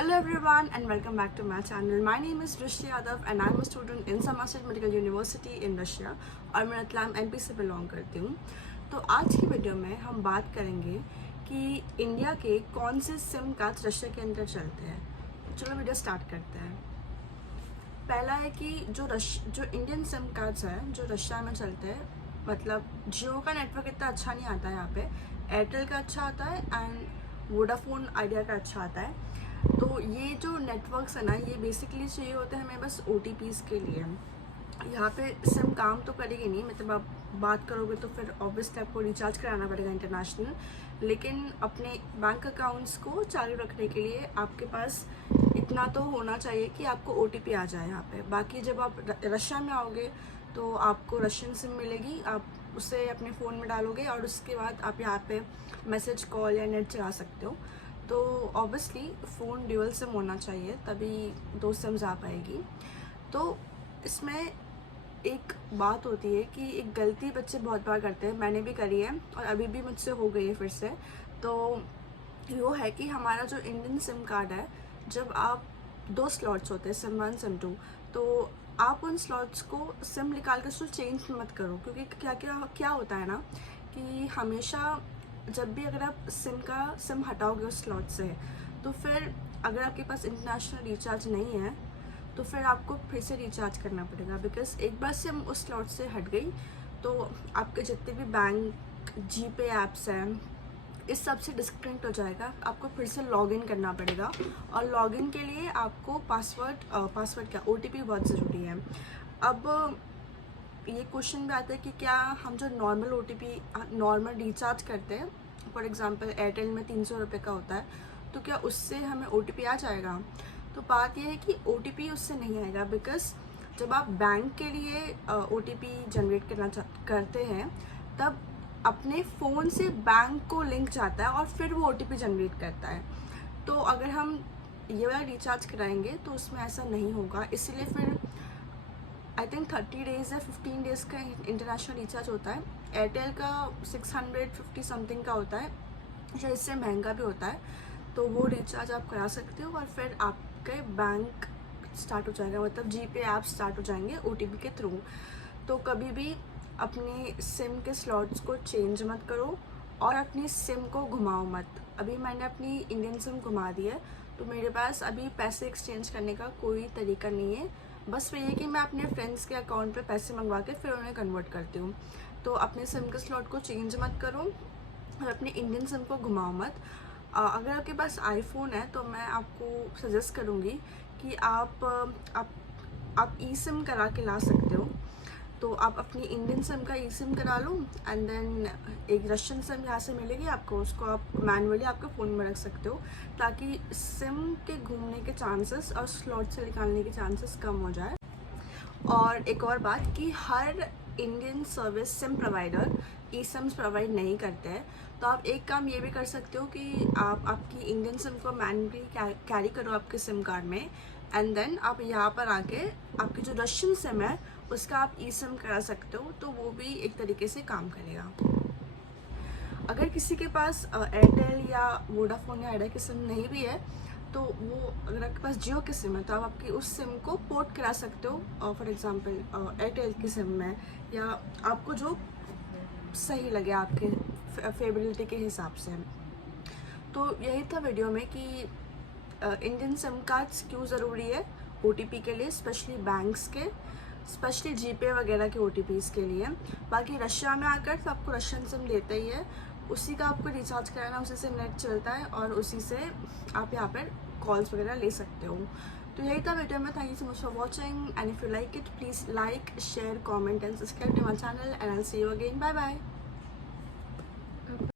Hello everyone and welcome back to my channel. My name is Rishti Yadav and I'm a student in Samarkand Medical University in Russia और मैं Ratlam MP से belong करती हूँ। तो आज की video में हम बात करेंगे कि इंडिया के कौन से सिम कार्ड रशिया के अंदर चलते हैं। चलो वीडियो स्टार्ट करते हैं। पहला है कि जो इंडियन सिम कार्ड्स हैं जो रशिया में चलते हैं, मतलब जियो का नेटवर्क इतना अच्छा नहीं आता है यहाँ पे, एयरटेल का अच्छा आता है एंड वोडाफोन आइडिया का अच्छा आता है। तो ये जो नेटवर्क्स है ना, ये बेसिकली चाहिए होते हैं हमें बस OTPs के लिए। यहाँ पे सिम काम तो करेगी नहीं, मतलब आप बात करोगे तो फिर ऑब्वियसली आपको रिचार्ज कराना पड़ेगा इंटरनेशनल, लेकिन अपने बैंक अकाउंट्स को चालू रखने के लिए आपके पास इतना तो होना चाहिए कि आपको OTP आ जाए यहाँ पे। बाकी जब आप रशिया में आओगे तो आपको रशियन सिम मिलेगी, आप उसे अपने फ़ोन में डालोगे और उसके बाद आप यहाँ पे मैसेज, कॉल या नेट चला सकते हो। तो ऑब्वियसली फ़ोन ड्यूअल सिम होना चाहिए, तभी 2 सिम्स आ पाएगी। तो इसमें एक बात होती है कि एक गलती बच्चे बहुत बार करते हैं, मैंने भी करी है और अभी भी मुझसे हो गई है फिर से। तो वो है कि हमारा जो इंडियन सिम कार्ड है, जब आप 2 स्लॉट्स होते हैं, सिम 1 सिम 2, तो आप उन स्लॉट्स को सिम निकाल कर उसको चेंज मत करो, क्योंकि क्या होता है ना कि हमेशा जब भी अगर आप सिम हटाओगे उस स्लॉट से, तो फिर अगर आपके पास इंटरनेशनल रिचार्ज नहीं है तो फिर आपको फिर से रिचार्ज करना पड़ेगा, बिकॉज एक बार सिम उस स्लॉट से हट गई तो आपके जितने भी बैंक जीपे ऐप्स हैं इस सब से डिस्कनेक्ट हो जाएगा। आपको फिर से लॉगिन करना पड़ेगा और लॉगिन के लिए आपको पासवर्ड क्या OTP बहुत ज़रूरी है। अब ये क्वेश्चन भी आता है कि क्या हम जो नॉर्मल रिचार्ज करते हैं, फॉर एग्जांपल एयरटेल में 300 रुपये का होता है, तो क्या उससे हमें OTP आ जाएगा? तो बात यह है कि OTP उससे नहीं आएगा, बिकॉज जब आप बैंक के लिए OTP जनरेट करते हैं तब अपने फ़ोन से बैंक को लिंक जाता है और फिर वो OTP जनरेट करता है। तो अगर हम ये वाला रिचार्ज कराएंगे तो उसमें ऐसा नहीं होगा, इसलिए फिर आई थिंक 30 डेज़ या 15 डेज़ का इंटरनेशनल रिचार्ज होता है। एयरटेल का 650 समथिंग का होता है, या इससे महंगा भी होता है। तो वो रिचार्ज आप करा सकते हो और फिर आपके बैंक स्टार्ट हो जाएगा, मतलब जीपे ऐप स्टार्ट हो जाएंगे OTP के थ्रू। तो कभी भी अपने सिम के स्लॉट्स को चेंज मत करो और अपनी सिम को घुमाओ मत। अभी मैंने अपनी इंडियन सिम घुमा दी है, तो मेरे पास अभी पैसे एक्सचेंज करने का कोई तरीका नहीं है। बस वही है कि मैं अपने फ्रेंड्स के अकाउंट पे पैसे मंगवा के फिर उन्हें कन्वर्ट करती हूँ। तो अपने सिम के स्लॉट को चेंज मत करो और अपने इंडियन सिम को घुमाओ मत। अगर आपके पास आईफोन है तो मैं आपको सजेस्ट करूँगी कि आप ई सिम करा के ला सकते हो। तो आप अपनी इंडियन सिम का ई सिम करा लो एंड देन एक रशियन सिम यहाँ से मिलेगी आपको, उसको आप मैनुअली आपके फ़ोन में रख सकते हो, ताकि सिम के घूमने के चांसेस और स्लॉट से निकालने के चांसेस कम हो जाए। और एक और बात कि हर इंडियन सर्विस सिम प्रोवाइडर ई सिम्स प्रोवाइड नहीं करते हैं। तो आप एक काम ये भी कर सकते हो कि आप आपकी इंडियन सिम को मैनुअली कैरी करो आपके सिम कार्ड में, एंड देन आप यहाँ पर आके आपकी जो रशियन सिम है उसका आप ई सिम करा सकते हो, तो वो भी एक तरीके से काम करेगा। अगर किसी के पास एयरटेल या वोडाफोन या आइडिया की सिम नहीं भी है, तो वो अगर आपके पास जियो की सिम है तो आप आपकी उस सिम को पोर्ट करा सकते हो, फॉर एग्जांपल एयरटेल की सिम में, या आपको जो सही लगे आपके फेवरेबिलिटी के हिसाब से। तो यही था वीडियो में कि इंडियन सिम कार्ड्स क्यों ज़रूरी है OTP के लिए, स्पेशली बैंक्स के, स्पेशली जीपे वगैरह के OTPs के लिए। बाकी रशिया में आकर तो आपको रशियन सिम देता ही है, उसी का आपको रिचार्ज कराना, उसी से नेट चलता है और उसी से आप यहाँ पर कॉल्स वगैरह ले सकते हो। तो यही था वीडियो में। Thank you so much for watching and if you like it please like, share, comment and subscribe to my channel and I will see you again. Bye bye.